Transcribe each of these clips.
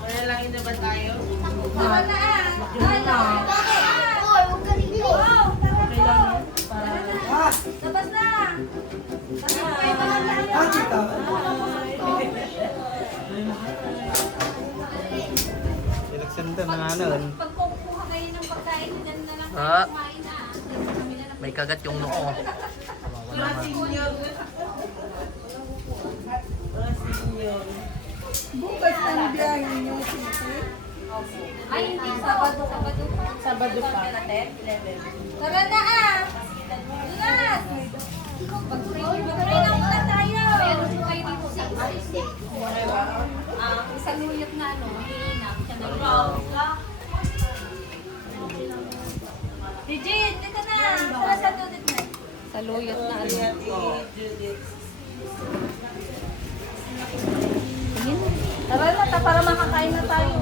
Wala lang na ba tayo? Tara na ah! Ay, Oy, huwag ka dito! Labas na! Pinagsanda na nga nun. Pag kukuha kayo ng pagkain, dyan na lang kayo Ah. kumain na. May kagat yung noo. Wala senior. Wala senior. Bukas ang biyahe niyo, Sisi. Ay, hindi Sabado. Sabado pa. Tara na ah! Ingat! Mag-pray na muna tayo! Meron po kayo dito sa isang luyot na ano, iinam. Siya na yun. Digit, dito na! Tara sa dudit na. Sa luyot na ano. Judith. Tara na, para makakain na tayo.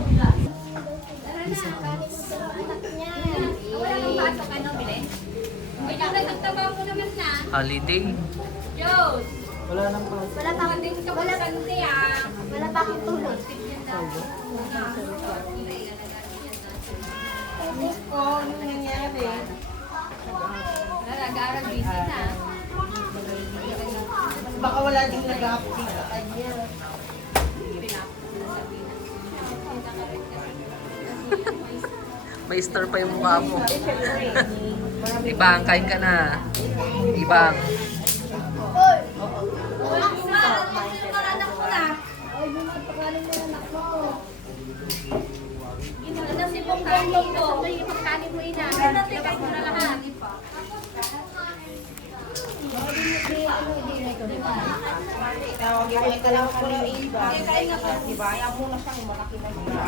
Tara na, kanin mo sa anak niya. Wala nang pasok, ano, Bilen? Uy, nagtagtabaw mo naman na. Holiday. Diyos! Wala nang pa. Wala pa akong din ka wala sante ah. Wala pa akong tulog. Ano nangyari? Nag-aaral busy na. Baka wala ding nag-update sa kanya. May star pa yung mukha mo. Ibang, kain ka na. Ibang. Anak ko na. Ay, pagkain mo anak mo. Ano si Pongkain mo? Yung pagkain mo ina. Ano tingay mo na lahat? Tawagin ka lang po ng iba. Kaya nga po, diba? Ayaw mo na siyang malaki na siya.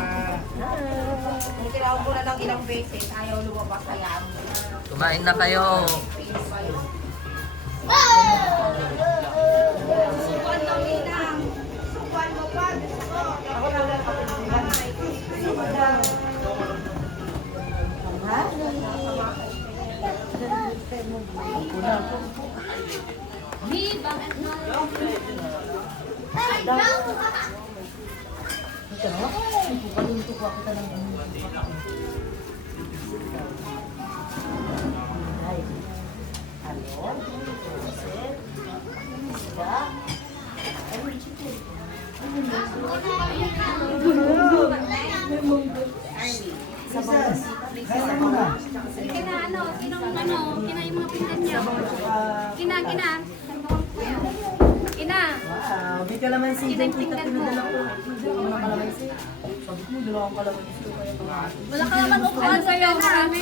Kung tinawag mo na lang ilang beses, ayaw lumabas, hayaan mo na. Kumain na kayo. Subuan daw ina. Subuan mo pa. Ako na lang ako. Bibang at Kina ano, sinong ano, kina yung mga pinsan niya. Kina. Kina. May kalamansi Kina yung pinsan mo. Mga kalamansi. Sabi ko, dalawang kalamansi ko kaya pangalan. Wala ka naman upuan sa'yo. Marami.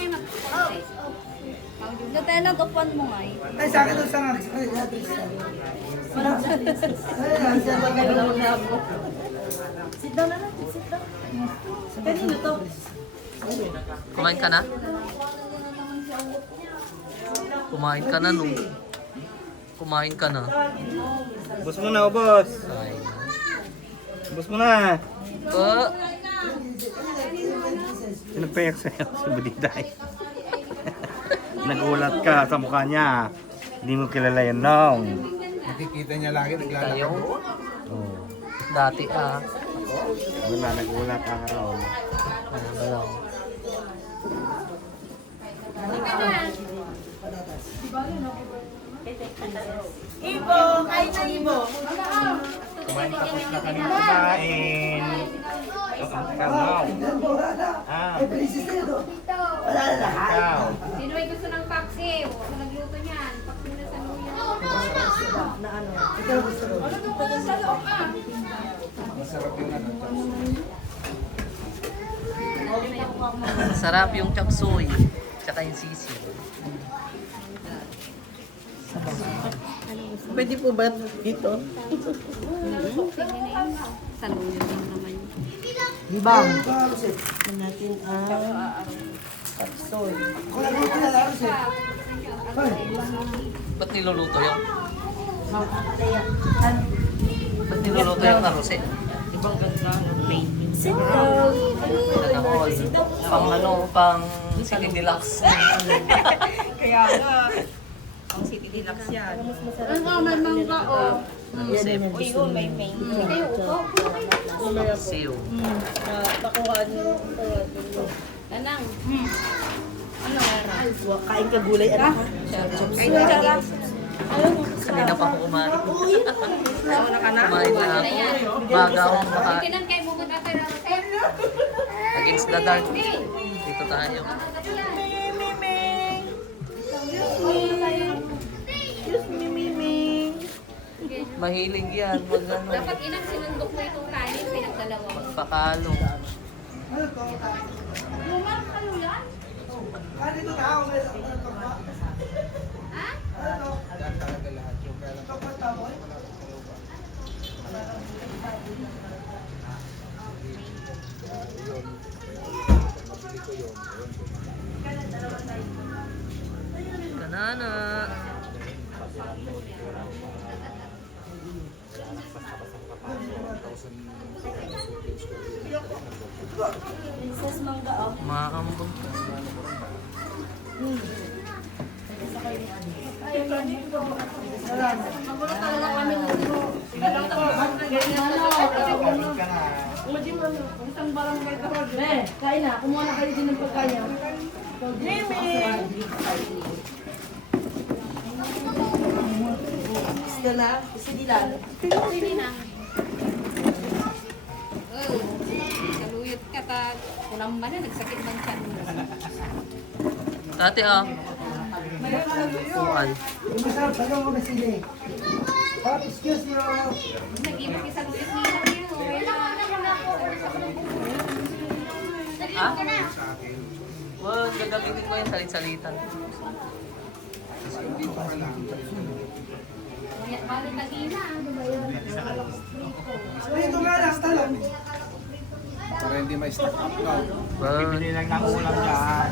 Doon tayo nag-upuan mo nga eh. Ay, sa akin doon sa nga. Ay, natin siya. Ay, siya ba galaw na ako? Sit down na natin, sit down. Kanino to? Kumain ka na? Kumain ka na, no? Kumain ka na. Ubus mo na, ubos. Ay. Ubus mo na. Oh. Pinagpayak sa'yo si Budiday. Nagulat ka sa mukha niya. Hindi mo kilala yun, Nong. Nakikita niya lagi naglalakad Kayo? doon. Oh. Dati Wala, nagulat ka raw. Ano ba lang? Ibo, kain na Ibo. Kumain tapos na kami kumain. Ikaw, Nong. Ah, ikaw. Sino ay gusto ng paksiw? Ako nagluto niyan. Paksiw na sa luya. Ano doon ka sa loob ah? Masarap yung ano. Sarap yung chop suey. Tsaka yung sisig. Pwede po ba dito? Sa luya din naman. Bibang. Tignan natin ang kapsoy. Ba't niluluto yun? Ba't niluluto yung arroz eh? Ibang ganda ng plate. Sit down. Sana all. Pang ano, pang City Deluxe. Kaya nga, ang City Deluxe yan. Ano, may mangga oh. Narusip. O yun, may main. Kayo, upo. Siw. Pakuhaan mo. Tanang. Kain ka gulay, anak. Ay, tsara. Hindi na pa ako kumain. Nauna ka na? Kumain na ako. Baga ako kumakain. Kinan kayo mo ba natin ang rosette? Against the dark. Dito tayo. Excuse me, Mimi. Mahilig yan. Wag ano. Dapat inang sinundok mo itong kanin, pinagdalawa mo. Pakalo. Lumar kayo yan? Ha? Yan talaga lahat yung kaya lang. Mabili ko yun. Kanana. Princess Mangga, oh. Maambog ka. Kain na. Kumuha na kayo din ng pagkain. Isda na? Isa dilan? Sini na. Oh, kaluyot ka ta. Kunang ba na, nagsakit man siya. Dati ah. Kuan. Masarap talaga mga sili. Excuse me. Nag-ibig isang ulit nila niyo. Ha? Well, gagamitin ko yung salit-salitan. Balik tagina. Ito nga lang, talong. Para hindi ma-stack up daw. Well, Lang ng ulam dyan.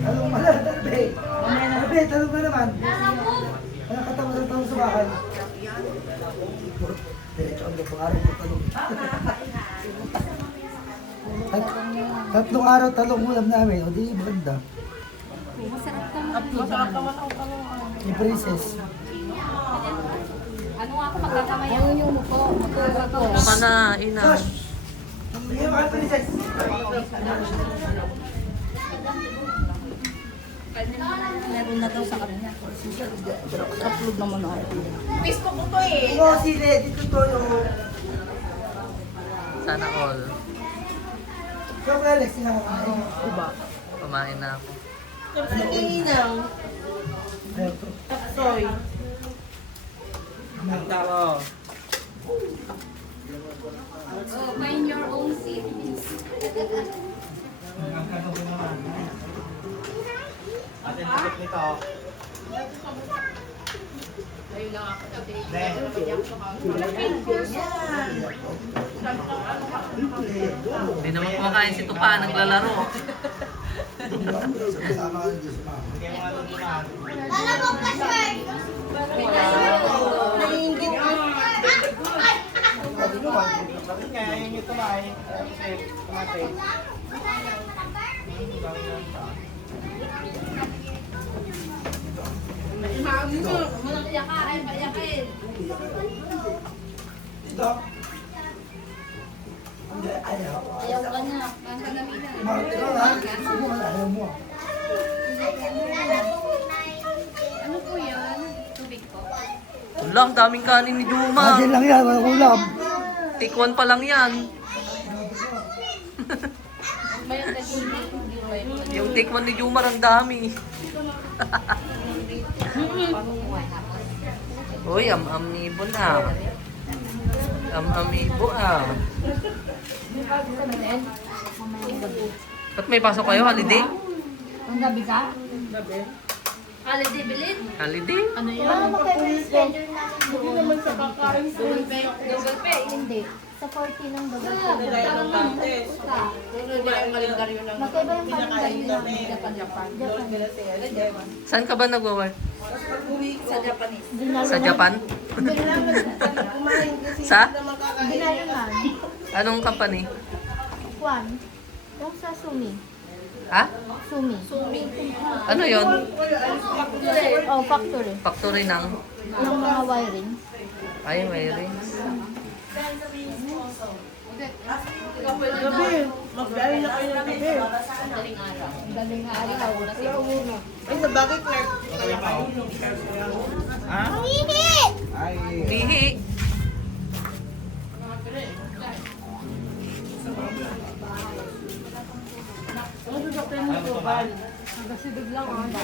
Talong pala, talbe. Talbe, talong na naman. Wala katama ng talong sa bahay. Diretso ang pangarap ng talong. Tatlong araw talong ulam namin. O di, maganda. Masarap naman. Ni Princess. Ano nga ako magkakamayan? Ano yung muko? ano ka na, ina. Bigyan mo kay Princess. Meron na daw sa kanya. Upload naman ako. Facebook ko to eh. Oo, sili. Dito to yung... Sana all. Ikaw ka, Alex, sinakakain. Diba? Kumain na ako. Ninang. Ayun to. Soy. Oh, find your own seat. Hindi naman kumakain si Tupa, naglalaro. Kasama ka dito sa mga. Naiingit mo. Kaya yun yung tumahin. Kasi tumatay. Dito. Hindi, ayaw. Ayaw ka na. Ang kanamina. Martiro ha. Sige, ayaw mo. Ano po yan? Tubig po. Wala, ang daming kanin ni Juma. Lagyan lang yan, walang ulam. Tikwan pa lang yan. May ang tagini. Yung tikwan ni Jumar, ang dami. Uy, am-amibo na. Am-amibo ah. Ba't may pasok kayo, holiday? Ang gabi ka? Holiday bilid? Holiday? Ano yan? Hindi naman sa kakain sa Double pay? Hindi. Sa 40 ng double Kailangan dati. Iba yung kalendaryo ng... Magkaiba yung kalendaryo ng Japan. Saan ka ba nag-work? Sa Japanese. Sa Japan? Sa? Binayanan. Anong company? Kwan. Yung sa Sumi. Ha? Sumi. Ano yon? Oh, factory. Factory ng... Yung mga wiring. Ay, wiring. Gabi, mag-gari na kayo ng gabi. Galing araw. Ay, sa bakit, Clark? Ay, Lihi. Ano sasakyan mo ito, Val? Kasi biglang ano.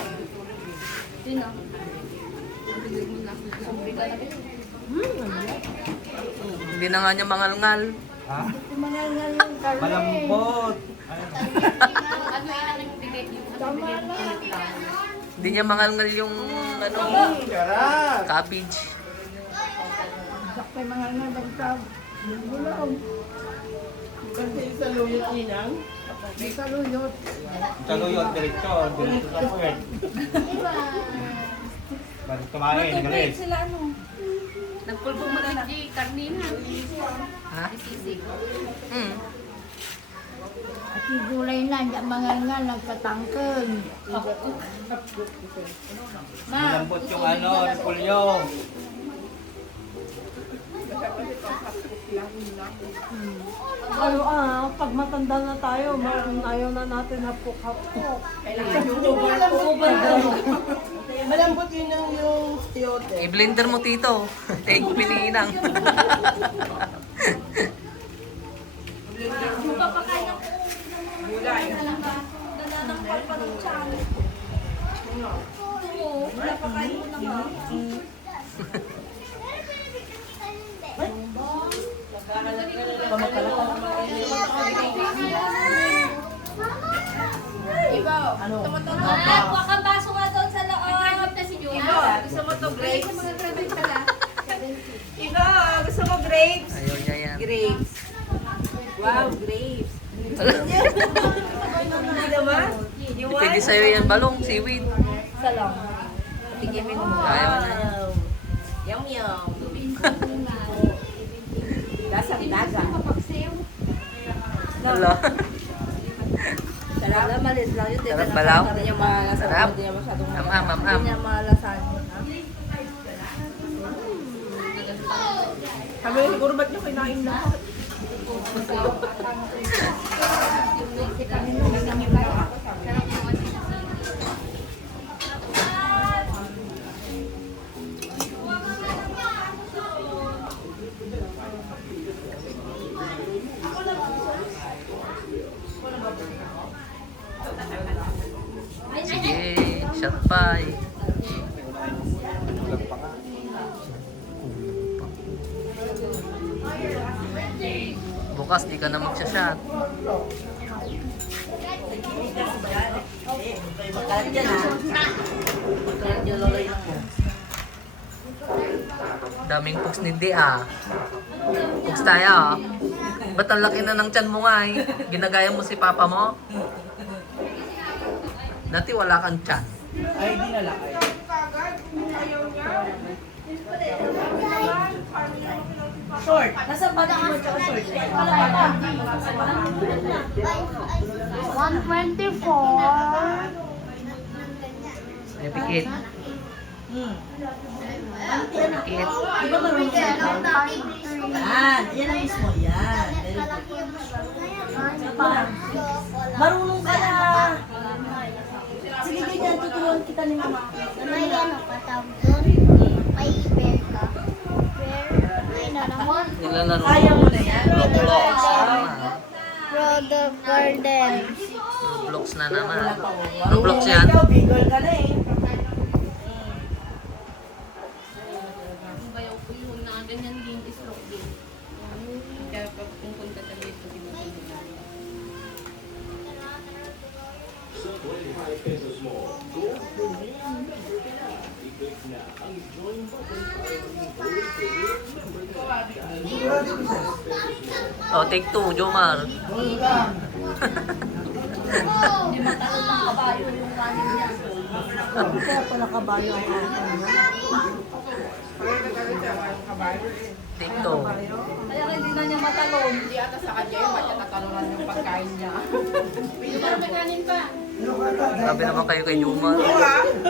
Sino? Hindi na nga niya mangalngal. Mangal-ngal yung karne. Malambot. Hindi niya mangalngal yung ano, cabbage. Sakay mga nga bagtag. Bulaw. Kasi sa luyot ninang. May saluyot. Saluyot, diretso. Diretso sa puwet. Balik kumain, galis. Sila ano? Nagpulbo mo na di karnina. Ha? Hmm. At yung gulay na, mangal-ngal, nagkatangkeng. Malambot yung ano, pulyo. Pag matanda na tayo, ayaw na natin hapok-hapok. Malambot yun yung tiyote. I-blender mo tito. Take pininang. Kuha kang baso nga doon sa loob. Nag-graduate na si Juna. Gusto mo to grapes? Mag-graduate pala. Iba, gusto mo grapes? Ayaw niya yan. Grapes. Wow, grapes. Hindi naman? You want? Pwede sa'yo yan balong, seaweed. Salong. Tigyan mo yung Ayaw na yan. Yum, yum. Lasang dagat. Hello. Sarap. Malis lang yun. Sarap balaw? Hindi niya malasan. Sarap. Hindi niya masyadong Am. Hindi niya malasan. Kami siguro ba't nyo kinain na? Sige, shot pie. Bukas di ka na magsashot. Daming pugs nindi ah. Pugs tayo ah. Ba't ang laki na ng tiyan mo nga eh? Ginagaya mo si papa mo? Dati wala kang tiyan. Ay, di na lang. Short. Nasa ba na mo tsaka short? 124. Ay, pikit. Pikit. Iba marunong ka. Yan. Yan ang mismo. Yan. Marunong ka na. Sige, ganyan. Tuturuan kita ni mama. May ano ka tawag doon? May bear ka. Bear? Ay, naramon. Nilalaro. Kaya mo na yan. Roblox na naman. Product Garden. Roblox na naman. Roblox yan. Ikaw, bigol ka na eh. Bayaw ko yun na ganyan din stroke din. Kaya pag pumunta ka dito, pinagpunta. Oh, take two, Jomar. Hindi matalon ng kabayo yung kanin niya. Kaya pala kabayo ang kakan mo. Kaya nagalit siya, kabayo. Dito. Kaya hindi na niya matalon. Hindi ata sa kanya yun, ba't natatalunan yung pagkain niya? Para may kanin pa. Ano ka ata? Grabe naman kayo kay Juma.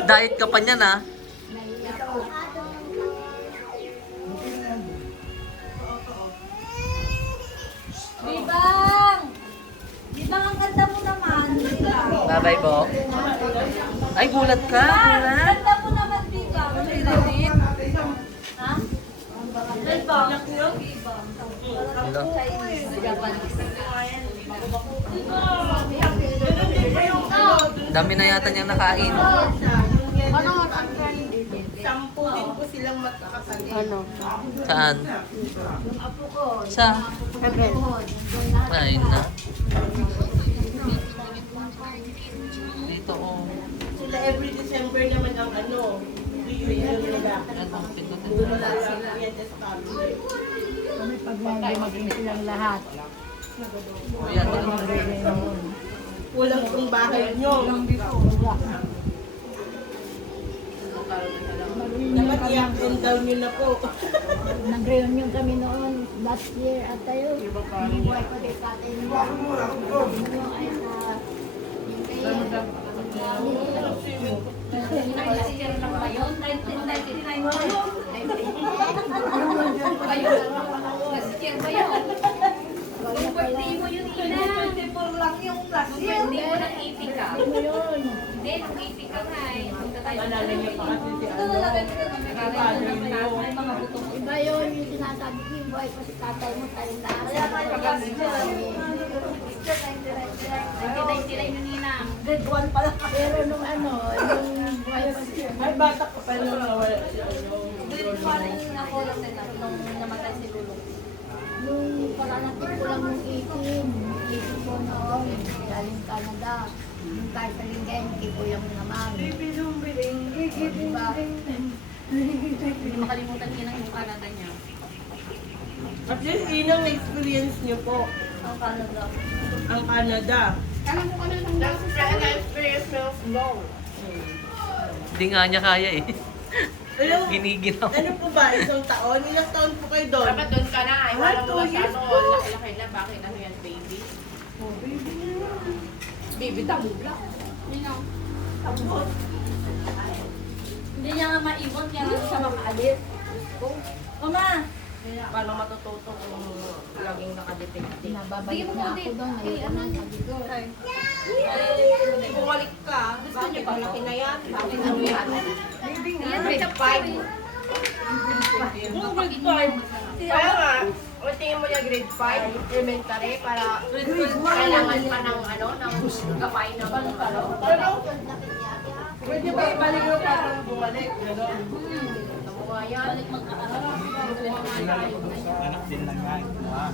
Diet ka pa niyan, ha? Bibang! Bibang, ang ganda mo naman. Bye-bye po. Ay, gulat ka. Gulat. Ganda mo naman, Bibang. Ha? Bibang. Hello. Dami na yata niyang nakain. Sampu din po silang magkakasali. Saan? Sa? Kain na. Dito, oh. Sila every December naman ang ano, reunion nila. Wala sila yan established. Ayan. Kulang tong bahay nyo. Dapat i-up down nyo na po. Nag-reunion kami noon last year at tayo. Buhay pa kay tatay mo. Yung ay sa... Hindi mo nang 80 ka. Hindi, nang 80 ka nga eh. Punta tayo. Alala niyo pa kasi si ano. May mga buto. Iba yun yung sinasabi ko yung buhay pa si tatay mo tayong lahat. Yung ninang. Grade 1 pa lang. Pero nung ano, yung buhay pa si Ay, bata ko pa nung nawala siya. Grade 1 ako lang din nung namatay si Lulu. nung paranating ko lang yung 18 po noon, galing Canada. Nung tayo sa Linggen, kay Kuya mo naman. Diba? Hindi makalimutan niya yung Canada niya. At least, inang experience niyo po Ang Canada. ang Canada. Kailan ko nung Na-experience ng snow. Hindi nga niya kaya eh. Alam, Giniginaw. ano po ba? Isang taon? Ilang taon po kayo doon? Dapat doon ka na. Ay, Ah, wala mo 2 ba sa years ano? po. Laki-laki na. Bakit ano yan, baby? Baby, tamubla. Hindi niya nga maiwan, kaya nga siya makaalis. Mama! Paano matututo kung laging nakadetective? Nababalik na ako doon, ayoko na sabi ko. Bumalik ka, bakit malaki na yan? Bakit ano yan? Grade 5. Kaya nga, o tingin mo niya grade 5, elementary, para kailangan pa ng ano, ng gabay ng ano. Pero, pwede ba ibalik mo para bumalik? Gano'n. Tamo nga yan. Anak din lang yan. Ah,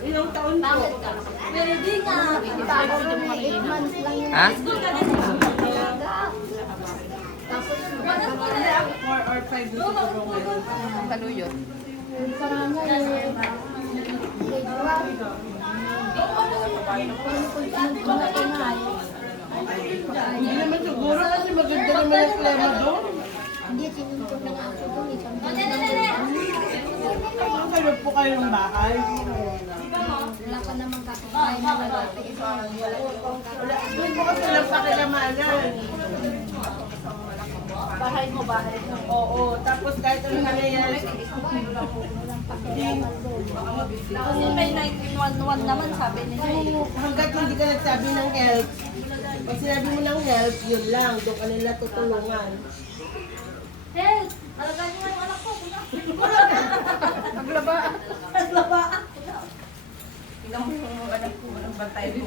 Ilang taon po? Pwede nga. Tapos 8 months lang yun. Ha? Tapos, 4 or 5 years ago ngayon. Kaluyot. yung parang grade 1. Hindi naman siguro kasi maganda naman ang klema doon. Hindi, sinuntong na nga ako doon. Isang Kayo po kayo ng bahay. wala pa naman kakakain na lalaki. Doon po kasi lang pakilamanan. Bahay mo, bahay mo. Oo, tapos kahit ano nangyayari. Walang pakialaman doon. Kasi may 1911 naman sabi nila eh. Hanggat hindi ka nagsabi ng help, pag sinabi mo ng help, yun lang, doon ka nila tutulungan. Help! Alagaan niyo yung anak ko. Naglaba. Naglaba. Tingnan mo yung anak ko, walang bantay rin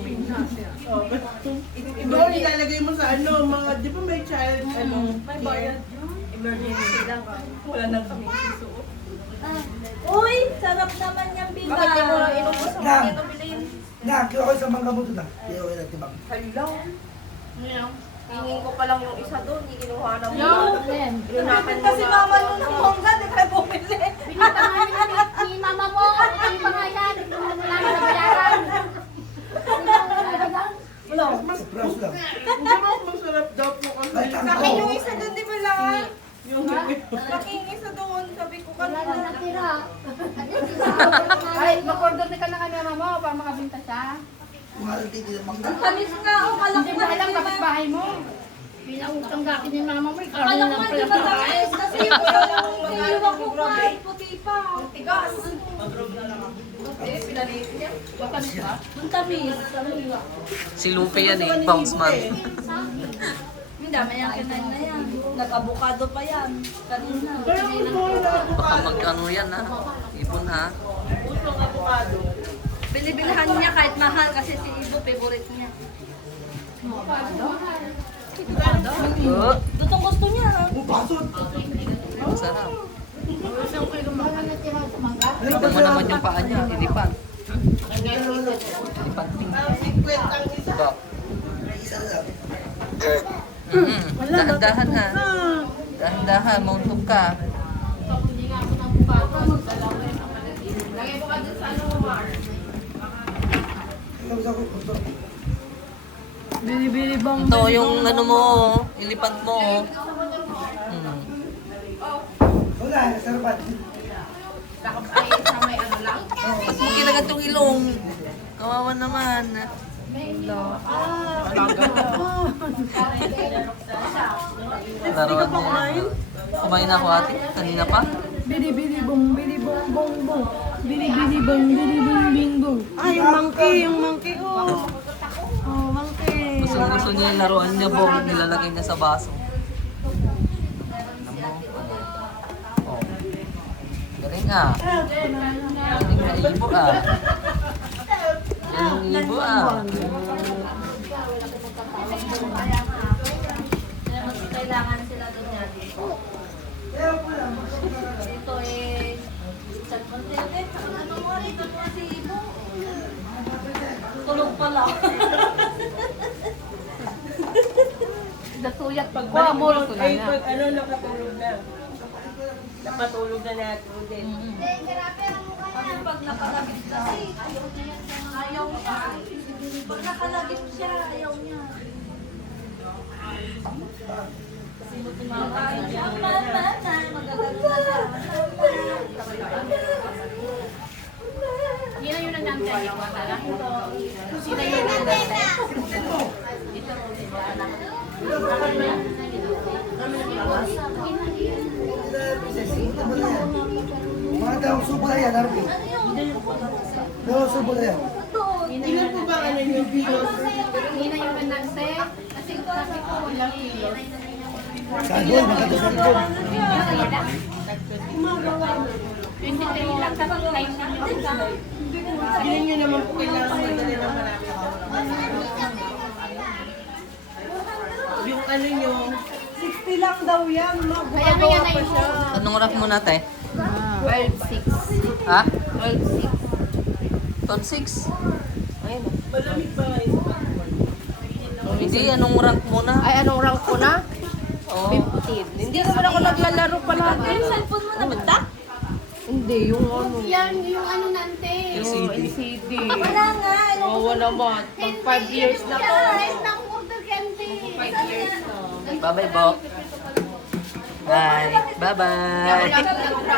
doon ilalagay mo sa ano, mga, di ba may child, ano, May bayad. Emergency lang. Wala na kami susuot. Uy, sarap naman yung bila. Bakit di mo inubos ang Nang. ito bilhin? Na, kiwa ko sa mangga mo doon na. Hindi ko kailan tibang. Hello. Tingin ko pa lang yung isa doon, hindi kinuha na mo. Len. Inunakan mo Kasi na. mama nung ng bongga, di kayo bumili. Binita nga ni mama mo. Ang pangalan. Wala na nabayaran. Wala. Surprise lang. Masarap daw po kasi. Ay, Sa tangko. akin yung isa doon, di ba lang? Yung aking isa doon, sabi ko Wala na kanina. natira. Ay, mag-order na ka na kanya mama para makabinta siya. Kumaral dito ng mangga. Kanis nga, oh, kalak Hindi mo alam kapitbahay mo. Pinautang gakin ni mama mo. Ikaw Alam na mo, lang di pala ba tayo? Kasi yung wala lang iniwan ko pa, puti pa. Tigas. Ang tamis. Si Lupe yan eh, bounce man. Hindi, dami yung kinain na yan. Nag-avocado pa yan. Kanina. Baka mag-ano yan ha. Ibon ha. Pusong avocado. Binibilhan niya kahit mahal kasi si Ibo, favorite niya. Oh, Gustong gusto niya. ang sarap. Wala natira sa mangga. Tignan mo naman yung paa niya, ilipan. Ilipan pink. Diba? Dahan-dahan ha. Dahan-dahan, mauntok ka. Lagay mo ka dun sa ano, Mar. Bili-bili bang Ito yung ano mo, ilipan mo. Wala, sarapan. Takot ay sa may ano lang. Huwag kinagat yung ilong. Kawawa naman. Laruan niya. Kumain ako ate, kanina pa. Bili-bili bong, bili-bong, bong, bong. Bili-bili bong, bili-bing, bing, bong. Ah, yung monkey, oh. Oh, monkey. Gusto niya yung laruan niya, bong, nilalagay niya sa baso. Oh. Galing ah. Galing na ibo ah. Galing ibo ah. Kailangan sila doon niya dito. Dito eh. Ano mo rito po si Ibo? Tulog pala. Natuyat pagbalik mo. Ay, pag ano, nakatulog na. Nakatulog na natin din. Kasi pag nakalagit kasi, ayaw niya yan. Ayaw niya. Pag nakalagit siya, ayaw niya. Kumakain siya. Mama, magaganda na. Sino yung nagdantay? Ikaw talaga? Sino yung nagdantay? Mga dalawang subo na yan, Arby. Dalawang subo na yan. Ilan po ba ano yung videos? Sino yung nagdantay? Kasi sabi ko walang kilo. Sagol, makadasal ko. 23 lang sa time na yun. Hindi nyo naman po kailangan madali ng marami. Yung ano nyo, 60 lang daw yan. Kaya nga yan na yung Anong rack mo natin? 12.6. Ha? 12.6. Ton 6? Malamig ba ngayon? Hindi, anong rank mo na? Ay, anong rank ko na? Oo. 15. Hindi naman ako naglalaro palagi. Yung cellphone mo na ba ta? Hindi, yung ano. Yan, yung ano nante. LCD. LCD. Wala nga. Oo naman. Pag 5 years na to. Kahit na order kente. 5 years na. Bye-bye, Bo. Bye. Bye-bye.